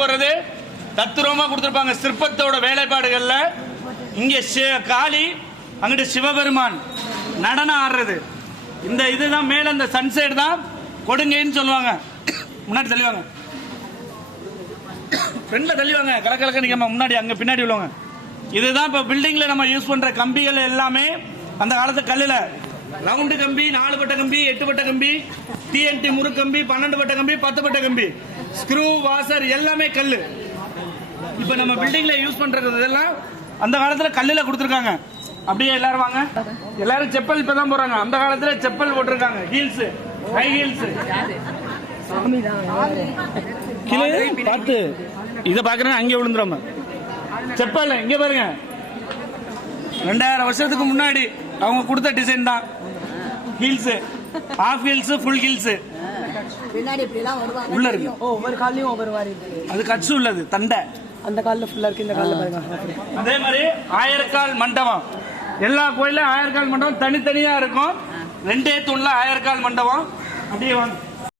போறது தத்துரூபமா கொடுத்துருப்பாங்க. சிற்பத்தோட வேலைப்பாடுகள்ல இங்க காளி அங்கிட்டு சிவபெருமான் நடனம் ஆடுறது. இந்த இதுதான் மேல இந்த சன்செட் தான் கொடுங்கைன்னு சொல்லுவாங்க. முன்னாடி தள்ளிவாங்க. ஃப்ரெண்ட்ல தள்ளிவாங்க. கலக்கலக்க நிக்காம முன்னாடி அங்க பின்னாடி உள்ளவங்க. இதுதான் இப்ப பில்டிங்ல நம்ம யூஸ் பண்ற கம்பிகள் எல்லாமே அந்த காலத்து கல்லுல. ரவுண்டு கம்பி நாலு பட்ட கம்பி எட்டு பட்ட கம்பி டிஎன்டி முறு கம்பி பன்னெண்டு பட்ட கம்பி பத்து பட்ட கம்பி. ஸ்க்ரூ வாசர் எல்லாமே கல்லு. இப்ப நம்ம பில்டிங்ல யூஸ் பண்றது இதெல்லாம் அந்த காலத்துல கல்லுல கொடுத்துருக்காங்க. அப்படியே எல்லாரும் வாங்க. எல்லாரும் செப்பல் இப்பதான் போறாங்க அந்த காலத்துல செப்பல் போட்டிருக்காங்க. ஹீல்ஸ் ஹை ஹீல்ஸ் கிளு பார்த்து. இதை பாக்குறேன் அங்கே விழுந்துடாம செப்பல் இங்க பாருங்க. ரெண்டாயிரம் வருஷத்துக்கு முன்னாடி அவங்க கொடுத்த டிசைன் தான். Heels half heels full heels பின்னாடி இப்படி எல்லாம் வருவாங்க. உள்ள இருக்கு. ஓ ஒவ்வொரு கால்லையும் ஒவ்வொரு மாதிரி இருக்கு. அது கட்சு உள்ளது தண்டை. அந்த காலில் ஃபுல்லா இருக்கு இந்த காலில் பாருங்க. அதே மாதிரி ஆயிரக்கால் மண்டபம். எல்லா கோயிலும் ஆயிரக்கால் மண்டபம் தனித்தனியா இருக்கும். ரெண்டே தூண்ல ஆயிரக்கால் மண்டபம். அப்படியே